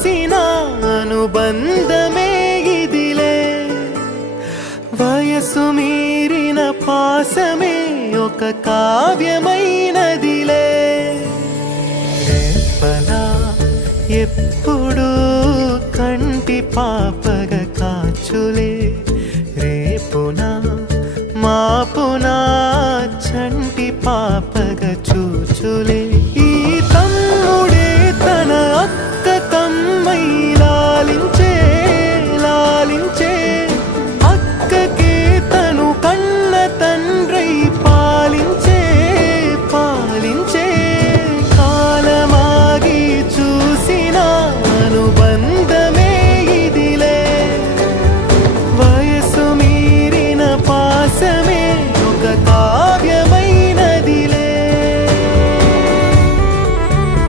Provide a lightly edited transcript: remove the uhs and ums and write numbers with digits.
పోసిన అనుబంధమే ఇదిలే వయసు మీరిన పాసమే ఒక కావ్యమైనదిలే రేపలా ఎప్పుడు కంటి పాపగ కాచులే రేపునా మాపునా చంటి పాపగ చూచులే